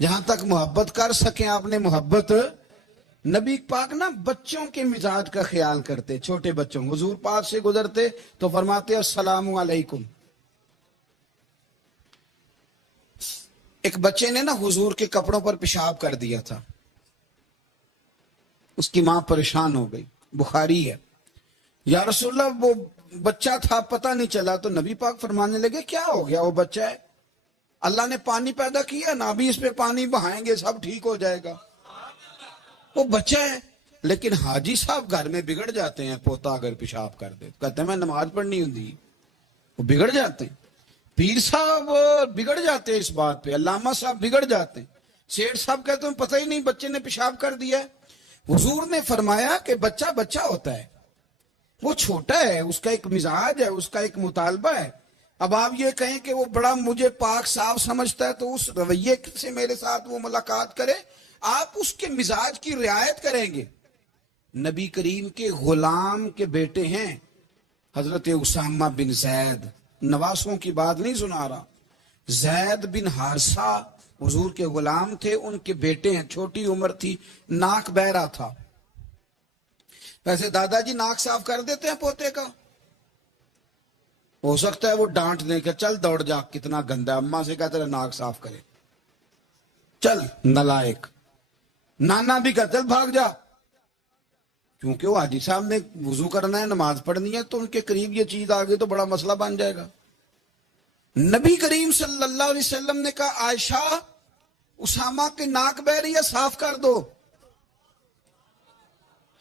جہاں تک محبت کر سکیں آپ نے محبت. نبی پاک نا بچوں کے مزاج کا خیال کرتے، چھوٹے بچوں. حضور پاک سے گزرتے تو فرماتے السلام علیکم. ایک بچے نے نا حضور کے کپڑوں پر پیشاب کر دیا تھا، اس کی ماں پریشان ہو گئی. بخاری ہے. یا رسول اللہ وہ بچہ تھا پتہ نہیں چلا. تو نبی پاک فرمانے لگے کیا ہو گیا، وہ بچہ ہے، اللہ نے پانی پیدا کیا نا، ابھی اس پہ پانی بہائیں گے سب ٹھیک ہو جائے گا. وہ بچہ ہے. لیکن حاجی صاحب گھر میں بگڑ جاتے ہیں، پوتا اگر پیشاب کر دے کہتے ہیں میں نماز پڑھنی ہوتی، وہ بگڑ جاتے ہیں. پیر صاحب بگڑ جاتے ہیں اس بات پہ، علامہ صاحب بگڑ جاتے ہیں. سیٹھ صاحب کہتے ہیں پتہ ہی نہیں بچے نے پیشاب کر دیا ہے. حضور نے فرمایا کہ بچہ بچہ ہوتا ہے، وہ چھوٹا ہے، اس کا ایک مزاج ہے، اس کا ایک مطالبہ ہے. اب آپ یہ کہیں کہ وہ بڑا مجھے پاک صاف سمجھتا ہے تو اس رویے سے میرے ساتھ وہ ملاقات کرے، آپ اس کے مزاج کی رعایت کریں گے. نبی کریم کے غلام کے بیٹے ہیں حضرت اسامہ بن زید، نواسوں کی بات نہیں سنا رہا. زید بن حارثہ حضور کے غلام تھے، ان کے بیٹے ہیں. چھوٹی عمر تھی، ناک بہ رہا تھا. ویسے دادا جی ناک صاف کر دیتے ہیں پوتے کا، ہو سکتا ہے وہ ڈانٹ دیں کہ چل دوڑ جا کتنا گندا ہے، اماں سے کہتے ہیں ناک صاف کرے، چل نلائق. نانا بھی کہتے ہیں بھاگ جا، کیونکہ وہ حاجی صاحب نے وضو کرنا ہے، نماز پڑھنی ہے، تو ان کے قریب یہ چیز آ گئی تو بڑا مسئلہ بن جائے گا. نبی کریم صلی اللہ علیہ وسلم نے کہا عائشہ اسامہ کے ناک بہ رہی ہے صاف کر دو.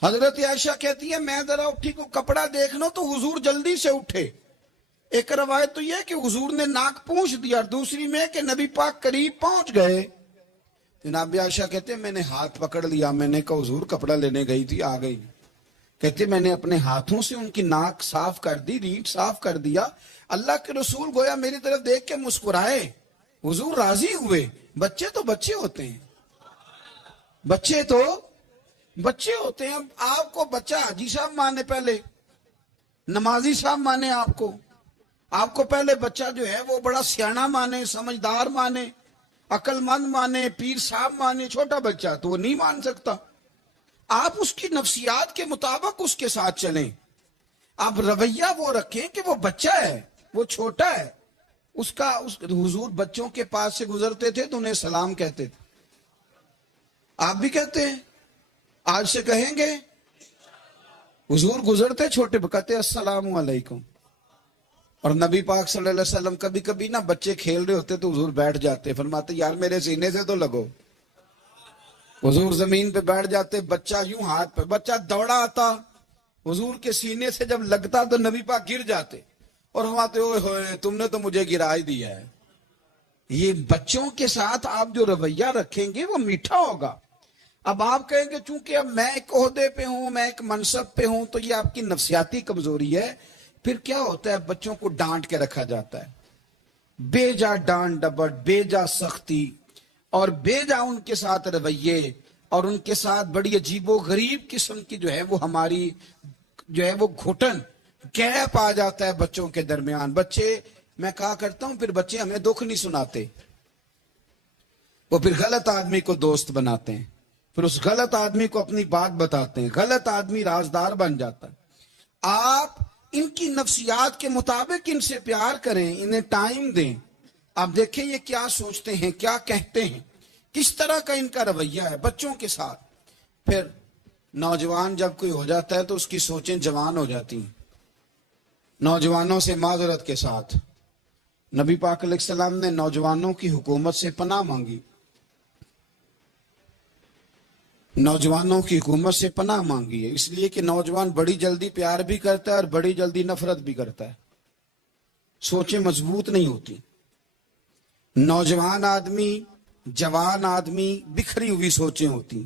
حضرت عائشہ کہتی ہے میں ذرا اٹھی کو کپڑا دیکھ لوں تو حضور جلدی سے اٹھے. ایک روایت تو یہ کہ حضور نے ناک پونچھ دیا، اور دوسری میں کہ نبی پاک قریب پہنچ گئے. جناب عائشہ کہتے ہیں میں نے ہاتھ پکڑ لیا، میں نے کہا حضور کپڑا لینے گئی تھی آ گئی. کہتے میں نے اپنے ہاتھوں سے ان کی ناک صاف کر دی، ریٹ صاف کر دیا. اللہ کے رسول گویا میری طرف دیکھ کے مسکرائے، حضور راضی ہوئے. بچے تو بچے ہوتے ہیں، بچے تو بچے ہوتے ہیں. اب آپ کو بچہ حاجی صاحب مانے، پہلے نمازی صاحب مانے، آپ کو پہلے بچہ جو ہے وہ بڑا سیاںہ مانے، سمجھدار مانے، عقل مند مانے، پیر صاحب مانے. چھوٹا بچہ تو وہ نہیں مان سکتا. آپ اس کی نفسیات کے مطابق اس کے ساتھ چلیں. آپ رویہ وہ رکھیں کہ وہ بچہ ہے، وہ چھوٹا ہے. حضور بچوں کے پاس سے گزرتے تھے تو انہیں سلام کہتے تھے. آپ بھی کہتے ہیں، آج سے کہیں گے. حضور گزرتے چھوٹے کہتے السلام علیکم. اور نبی پاک صلی اللہ علیہ وسلم کبھی کبھی نا بچے کھیل رہے ہوتے تو حضور بیٹھ جاتے، فرماتے یار میرے سینے سے تو لگو. حضور زمین پہ بیٹھ جاتے، بچہ یوں ہاتھ پہ، بچہ دوڑا آتا، حضور کے سینے سے جب لگتا تو نبی پاک گر جاتے اور فرماتے اوئے ہوئے تم نے تو مجھے گرا ہی دیا ہے. یہ بچوں کے ساتھ آپ جو رویہ رکھیں گے وہ میٹھا ہوگا. اب آپ کہیں گے چونکہ اب میں ایک عہدے پہ ہوں، میں ایک منصب پہ ہوں، تو یہ آپ کی نفسیاتی کمزوری ہے. پھر کیا ہوتا ہے، بچوں کو ڈانٹ کے رکھا جاتا ہے، بے جا ڈانٹ ڈپٹ، بے جا سختی، اور بے جا ان کے ساتھ رویے، اور ان کے ساتھ بڑی عجیب و غریب قسم کی جو ہے وہ ہماری جو ہے وہ گھٹن گیپ آ جاتا ہے بچوں کے درمیان. بچے، میں کہا کرتا ہوں پھر بچے ہمیں دکھ نہیں سناتے، وہ پھر غلط آدمی کو دوست بناتے ہیں، پھر اس غلط آدمی کو اپنی بات بتاتے ہیں، غلط آدمی رازدار بن جاتا ہے. آپ ان کی نفسیات کے مطابق ان سے پیار کریں، انہیں ٹائم دیں. آپ دیکھیں یہ کیا سوچتے ہیں، کیا کہتے ہیں، کس طرح کا ان کا رویہ ہے بچوں کے ساتھ. پھر نوجوان جب کوئی ہو جاتا ہے تو اس کی سوچیں جوان ہو جاتی ہیں. نوجوانوں سے معذرت کے ساتھ نبی پاک علیہ السلام نے نوجوانوں کی حکومت سے پناہ مانگی، نوجوانوں کی حکومت سے پناہ مانگی ہے، اس لیے کہ نوجوان بڑی جلدی پیار بھی کرتا ہے اور بڑی جلدی نفرت بھی کرتا ہے. سوچیں مضبوط نہیں ہوتی. نوجوان آدمی، جوان آدمی، بکھری ہوئی سوچیں ہوتی.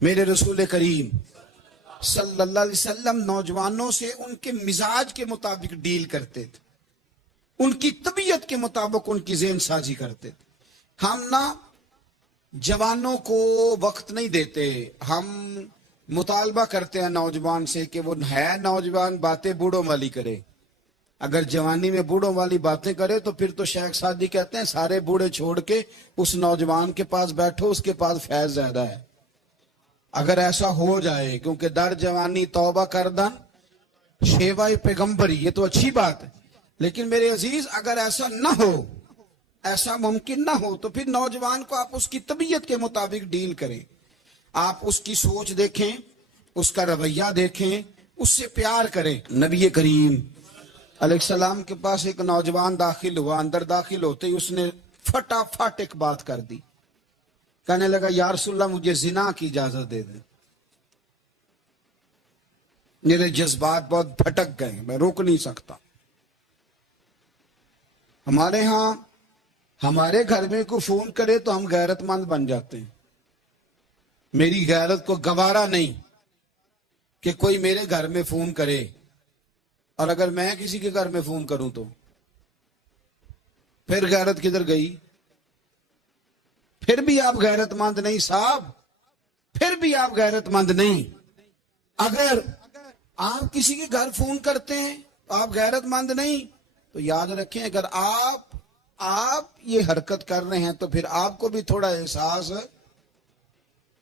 میرے رسول کریم صلی اللہ علیہ وسلم نوجوانوں سے ان کے مزاج کے مطابق ڈیل کرتے تھے، ان کی طبیعت کے مطابق ان کی ذہن سازی کرتے تھے. ہم نہ جوانوں کو وقت نہیں دیتے، ہم مطالبہ کرتے ہیں نوجوان سے کہ وہ ہے نوجوان، باتیں بوڑھوں والی کرے. اگر جوانی میں بوڑھوں والی باتیں کرے تو پھر تو شیخ سعدی کہتے ہیں سارے بوڑھے چھوڑ کے اس نوجوان کے پاس بیٹھو، اس کے پاس فیض زیادہ ہے۔ اگر ایسا ہو جائے، کیونکہ در جوانی توبہ کردن شیوائے پیغمبری، یہ تو اچھی بات ہے، لیکن میرے عزیز اگر ایسا نہ ہو، ایسا ممکن نہ ہو، تو پھر نوجوان کو آپ اس کی طبیعت کے مطابق ڈیل کریں۔ آپ اس کی سوچ دیکھیں، اس کا رویہ دیکھیں، اس سے پیار کریں۔ نبی کریم علیہ السلام کے پاس ایک نوجوان داخل ہوا، اندر داخل ہوتے ہی اس نے فٹافٹ ایک بات کر دی، کہنے لگا یا رسول اللہ مجھے زنا کی اجازت دے دیں، میرے جذبات بہت بھٹک گئے، میں روک نہیں سکتا۔ ہمارے ہاں ہمارے گھر میں کوئی فون کرے تو ہم غیرت مند بن جاتے ہیں، میری غیرت کو گوارا نہیں کہ کوئی میرے گھر میں فون کرے، اور اگر میں کسی کے گھر میں فون کروں تو پھر غیرت کدھر گئی؟ پھر بھی آپ غیرت مند نہیں صاحب، پھر بھی آپ غیرت مند نہیں۔ اگر آپ کسی کے گھر فون کرتے ہیں تو آپ غیرت مند نہیں، تو یاد رکھیں اگر آپ یہ حرکت کر رہے ہیں تو پھر آپ کو بھی تھوڑا احساس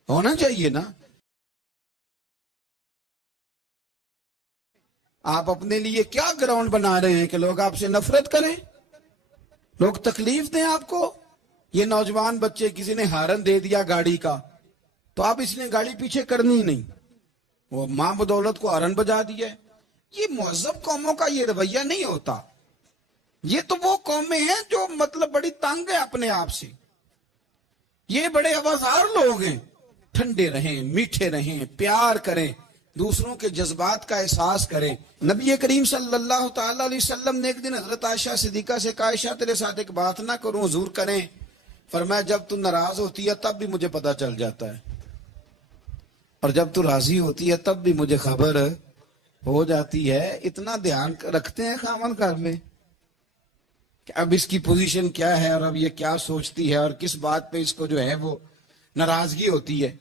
ہونا چاہیے نا۔ آپ اپنے لیے کیا گراؤنڈ بنا رہے ہیں کہ لوگ آپ سے نفرت کریں، لوگ تکلیف دیں آپ کو؟ یہ نوجوان بچے کسی نے ہارن دے دیا گاڑی کا تو آپ اس نے گاڑی پیچھے کرنی ہی نہیں، وہ ماں بدولت کو ہارن بجا دیا ہے۔ یہ مہذب قوموں کا یہ رویہ نہیں ہوتا، یہ تو وہ قومیں ہیں جو مطلب بڑی تنگ ہیں اپنے آپ سے، یہ بڑے آوازار لوگ ہیں۔ ٹھنڈے رہیں، میٹھے رہیں، پیار کریں، دوسروں کے جذبات کا احساس کریں۔ نبی کریم صلی اللہ تعالی علیہ وسلم نے ایک دن حضرت عائشہ صدیقہ سے کہا عائشہ تیرے ساتھ ایک بات نہ کروں، حضور کریں؟ فرمایا جب تو ناراض ہوتی ہے تب بھی مجھے پتہ چل جاتا ہے، اور جب تو راضی ہوتی ہے تب بھی مجھے خبر ہو جاتی ہے۔ اتنا دھیان رکھتے ہیں خاوند گھر میں کہ اب اس کی پوزیشن کیا ہے، اور اب یہ کیا سوچتی ہے، اور کس بات پہ اس کو جو ہے وہ ناراضگی ہوتی ہے۔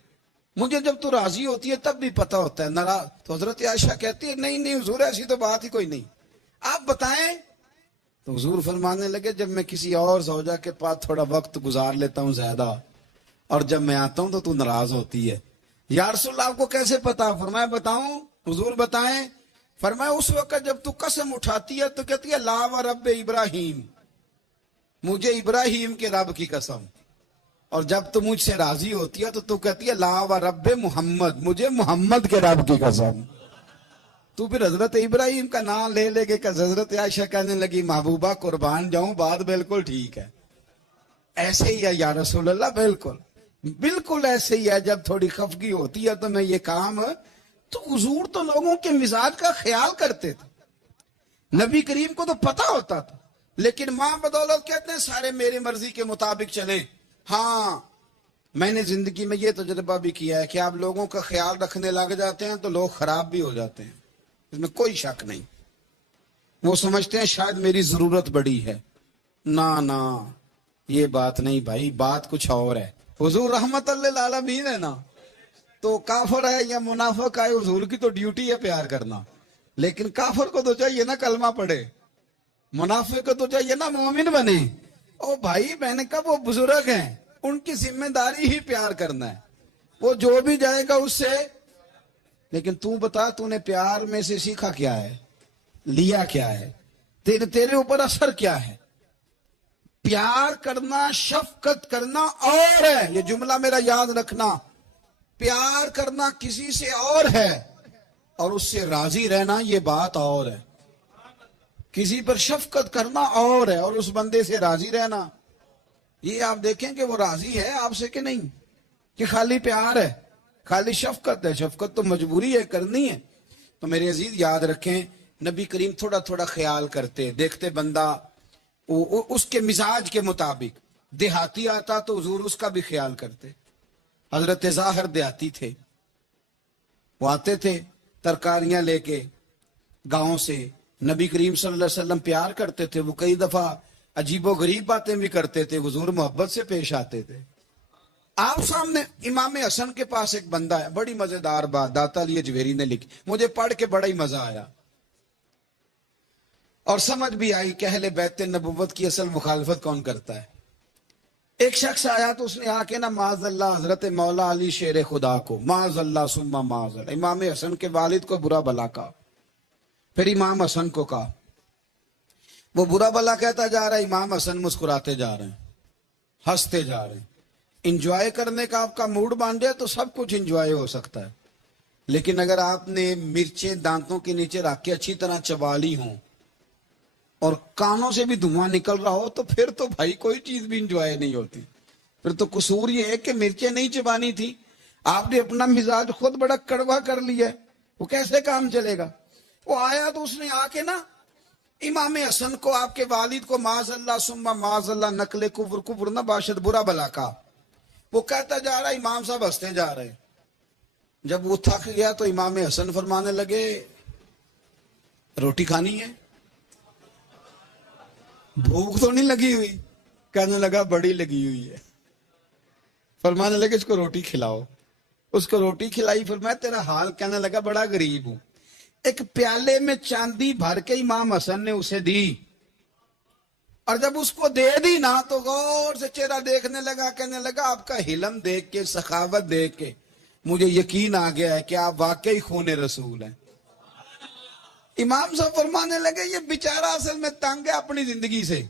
مجھے جب تو راضی ہوتی ہے تب بھی پتہ ہوتا ہے، ناراض تو حضرت عائشہ کہتی ہے نہیں حضور ایسی تو بات ہی کوئی نہیں، آپ بتائیں۔ تو حضور فرمانے لگے جب میں کسی اور زوجہ کے پاس تھوڑا وقت گزار لیتا ہوں زیادہ، اور جب میں آتا ہوں تو تو ناراض ہوتی ہے۔ یا رسول اللہ آپ کو کیسے پتا؟ فرمایا بتاؤں؟ حضور بتائیں۔ فرمایا اس وقت جب تو قسم اٹھاتی ہے تو کہتی ہے لا و رب ابراہیم، مجھے ابراہیم کے رب کی قسم، اور جب تو مجھ سے راضی ہوتی ہے تو کہتی ہے لا و رب محمد، مجھے محمد کے رب کی قسم۔ تو پھر حضرت ابراہیم کا نام لے لے کے حضرت عائشہ کہنے لگی محبوبہ قربان جاؤں، بات بالکل ٹھیک ہے، ایسے ہی ہے یا رسول اللہ، بالکل ایسے ہی ہے۔ جب تھوڑی خفگی ہوتی ہے تو میں یہ کام، تو حضور تو لوگوں کے مزاج کا خیال کرتے تھے، نبی کریم کو تو پتا ہوتا تھا، لیکن ماں بدولت کہتے ہیں سارے میری مرضی کے مطابق چلیں۔ ہاں میں نے زندگی میں یہ تجربہ بھی کیا ہے کہ آپ لوگوں کا خیال رکھنے لگ جاتے ہیں تو لوگ خراب بھی ہو جاتے ہیں، اس میں کوئی شک نہیں۔ وہ سمجھتے ہیں شاید میری ضرورت بڑی ہے، نہ یہ بات نہیں بھائی، بات کچھ اور ہے۔ حضور رحمت اللہ للعالمین ہے نا، تو کافر ہے یا منافق ہے، حضور کی تو ڈیوٹی ہے پیار کرنا، لیکن کافر کو تو چاہیے نا کلمہ پڑھے، منافق کو تو چاہیے نا مومن بنے۔ او بھائی میں نے کہا وہ بزرگ ہیں، ان کی ذمہ داری ہی پیار کرنا ہے، وہ جو بھی جائے گا اس سے۔ لیکن تو بتا تو نے پیار میں سے سیکھا کیا ہے، لیا کیا ہے، تیرے اوپر اثر کیا ہے؟ پیار کرنا، شفقت کرنا اور ہے، یہ جملہ میرا یاد رکھنا، پیار کرنا کسی سے اور ہے اور اس سے راضی رہنا یہ بات اور ہے۔ کسی پر شفقت کرنا اور ہے اور اس بندے سے راضی رہنا، یہ آپ دیکھیں کہ وہ راضی ہے آپ سے کہ نہیں، کہ خالی پیار ہے، خالی شفقت ہے۔ شفقت تو مجبوری ہے، کرنی ہے۔ تو میرے عزیز یاد رکھیں نبی کریم تھوڑا تھوڑا خیال کرتے، دیکھتے بندہ اس کے مزاج کے مطابق، دیہاتی آتا تو حضور اس کا بھی خیال کرتے۔ حضرت ظاہر دیہاتی تھے، وہ آتے تھے ترکاریاں لے کے گاؤں سے، نبی کریم صلی اللہ علیہ وسلم پیار کرتے تھے، وہ کئی دفعہ عجیب و غریب باتیں بھی کرتے تھے، حضور محبت سے پیش آتے تھے۔ آپ سامنے امام حسن کے پاس ایک بندہ ہے، بڑی مزیدار بات داتا علی اجویری نے لکھی، مجھے پڑھ کے بڑا ہی مزہ آیا۔ اور سمجھ بھی آئی کہ اہل بیت نبوت کی اصل مخالفت کون کرتا ہے. ایک شخص آیا تو اس نے آ کے نا معاذ اللہ حضرت مولا علی شیر خدا کو معاذ اللہ ثم معاذ اللہ امام حسن کے والد کو برا بلا کہا. پھر امام حسن کو کہا. وہ برا بلا کہتا جا رہا ہے, امام حسن مسکراتے جا رہے ہیں, ہنستے جا رہے ہیں. انجوائے کرنے کا آپ کا موڈ بن جائے تو سب کچھ انجوائے ہو سکتا ہے, لیکن اگر آپ نے مرچیں دانتوں کے نیچے رکھ کے اچھی طرح چبا لی ہوں اور کانوں سے بھی دھواں نکل رہا ہو تو پھر تو بھائی کوئی چیز بھی انجوائے نہیں ہوتی. پھر تو قصور یہ ہے کہ مرچیں نہیں چبانی تھی, آپ نے اپنا مزاج خود بڑا کڑوا کر لیا ہے, وہ کیسے کام چلے گا. وہ آیا تو اس نے آ کے نا امام حسن کو, آپ کے والد کو معاذ اللہ ثم معاذ اللہ نقل کفر نہ باشد برا بلا کہا. وہ کہتا جا رہا ہے, امام صاحب ہنستے جا رہے. جب وہ تھک گیا تو امام حسن فرمانے لگے روٹی کھانی ہے, بھوک تو نہیں لگی ہوئی. کہنے لگا بڑی لگی ہوئی ہے. فرمانے لگے اس کو روٹی کھلاؤ. اس کو روٹی کھلائی. فرمایا تیرا حال؟ کہنے لگا بڑا غریب ہوں. ایک پیالے میں چاندی بھر کے امام حسن نے اسے دی, اور جب اس کو دے دی نا تو غور سے چہرہ دیکھنے لگا. کہنے لگا آپ کا حلم دیکھ کے, سخاوت دیکھ کے مجھے یقین آ گیا ہے کہ آپ واقعی خون رسول ہیں. امام صاحب فرمانے لگے یہ بیچارہ اصل میں تنگ ہے اپنی زندگی سے,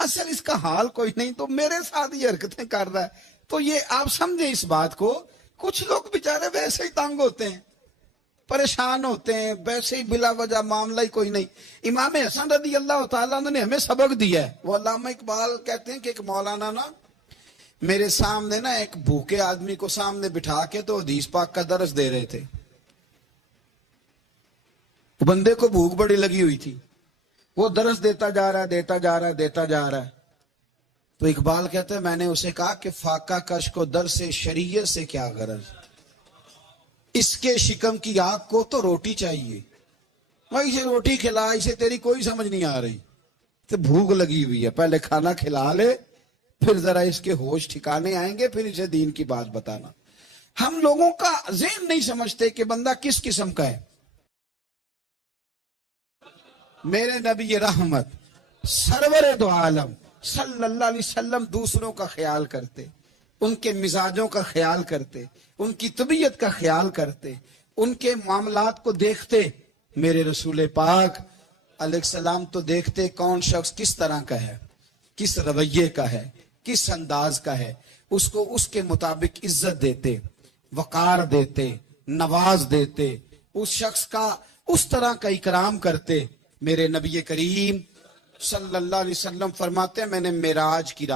اصل اس کا حال کوئی نہیں, تو میرے ساتھ یہ حرکتیں کر رہا ہے. تو یہ آپ سمجھے اس بات کو, کچھ لوگ بیچارے ویسے ہی تنگ ہوتے ہیں, پریشان ہوتے ہیں, ویسے ہی بلا وجہ معاملہ ہی کوئی نہیں. امام حسن رضی اللہ تعالیٰ نے ہمیں سبق دیا ہے. وہ علامہ اقبال کہتے ہیں کہ ایک مولانا نا میرے سامنے نا ایک بھوکے آدمی کو سامنے بٹھا کے تو حدیث پاک کا درس دے رہے تھے. بندے کو بھوک بڑی لگی ہوئی تھی, وہ درس دیتا جا رہا ہے دیتا جا رہا ہے. تو اقبال کہتے ہیں میں نے اسے کہا کہ فاقہ کش کو درس شریعت سے کیا غرض, اس کے شکم کی آگ کو تو روٹی چاہیے. بھائی اسے روٹی کھلا, اسے تیری کوئی سمجھ نہیں آ رہی, تو بھوک لگی ہوئی ہے, پہلے کھانا کھلا لے, پھر ذرا اس کے ہوش ٹھکانے آئیں گے, پھر اسے دین کی بات بتانا. ہم لوگوں کا ذہن نہیں سمجھتے کہ بندہ کس قسم کا ہے. میرے نبی رحمت سرور دو عالم صلی اللہ علیہ وسلم دوسروں کا خیال کرتے, ان کے مزاجوں کا خیال کرتے, ان کی طبیعت کا خیال کرتے, ان کے معاملات کو دیکھتے. میرے رسول پاک علیہ السلام تو دیکھتے کون شخص کس طرح کا ہے, کس رویے کا ہے, کس انداز کا ہے, اس کو اس کے مطابق عزت دیتے, وقار دیتے, نواز دیتے, اس شخص کا اس طرح کا اکرام کرتے. میرے نبی کریم صلی اللہ علیہ وسلم فرماتے ہیں میں نے معراج کی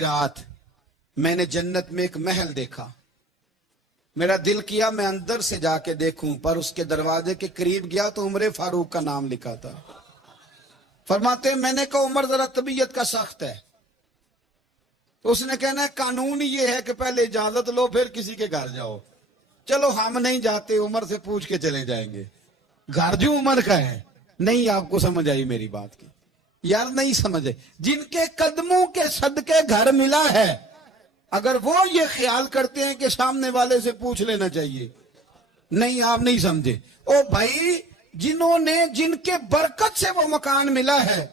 رات میں نے جنت میں ایک محل دیکھا. میرا دل کیا میں اندر سے جا کے دیکھوں, پر اس کے دروازے کے قریب گیا تو عمر فاروق کا نام لکھا تھا. فرماتے ہیں میں نے کہا عمر ذرا طبیعت کا سخت ہے. اس نے کہنا ہے قانون یہ ہے کہ پہلے اجازت لو پھر کسی کے گھر جاؤ. چلو ہم نہیں جاتے, عمر سے پوچھ کے چلے جائیں گے. گھر جو عمر کا ہے, نہیں آپ کو سمجھ آئی میری بات کی یار, نہیں سمجھے. جن کے قدموں کے صدقے گھر ملا ہے, اگر وہ یہ خیال کرتے ہیں کہ سامنے والے سے پوچھ لینا چاہیے, نہیں آپ نہیں سمجھے. او بھائی جن کے برکت سے وہ مکان ملا ہے,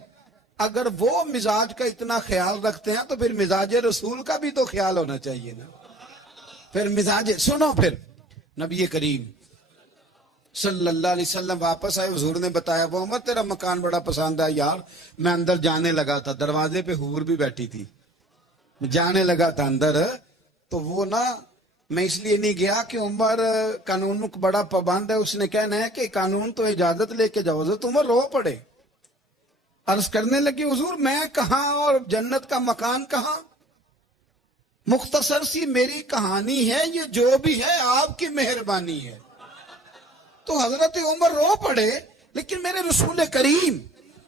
اگر وہ مزاج کا اتنا خیال رکھتے ہیں تو پھر مزاج رسول کا بھی تو خیال ہونا چاہیے نا. پھر مزاج سنو. پھر نبی کریم صلی اللہ علیہ وسلم واپس آئے, حضور نے بتایا وہ عمر تیرا مکان بڑا پسند ہے یار. میں اندر جانے لگا تھا, دروازے پہ حور بھی بیٹھی تھی, جانے لگا تھا اندر, تو وہ نا میں اس لیے نہیں گیا کہ عمر قانون کو بڑا پابند ہے. اس نے کہنا ہے کہ قانون تو اجازت لے کے جاؤ. حضرت عمر رو پڑے, عرض کرنے لگی حضور میں کہاں اور جنت کا مکان کہاں, مختصر سی میری کہانی ہے, یہ جو بھی ہے آپ کی مہربانی ہے. تو حضرت عمر رو پڑے. لیکن میرے رسول کریم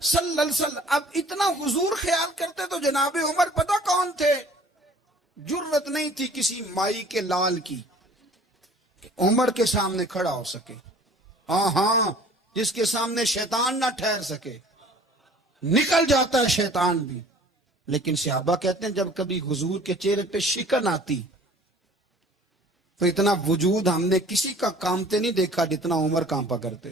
صلی اللہ علیہ وسلم اب اتنا حضور خیال کرتے تو جناب عمر پتہ کون تھے, جرت نہیں تھی کسی مائی کے لال کی کہ عمر کے سامنے کھڑا ہو سکے. ہاں جس کے سامنے شیطان نہ ٹھہر سکے, نکل جاتا ہے شیطان بھی. لیکن صحابہ کہتے ہیں جب کبھی حضور کے چہرے پہ شکن آتی تو اتنا وجود ہم نے کسی کا کامتے نہیں دیکھا جتنا عمر کانپا کرتے.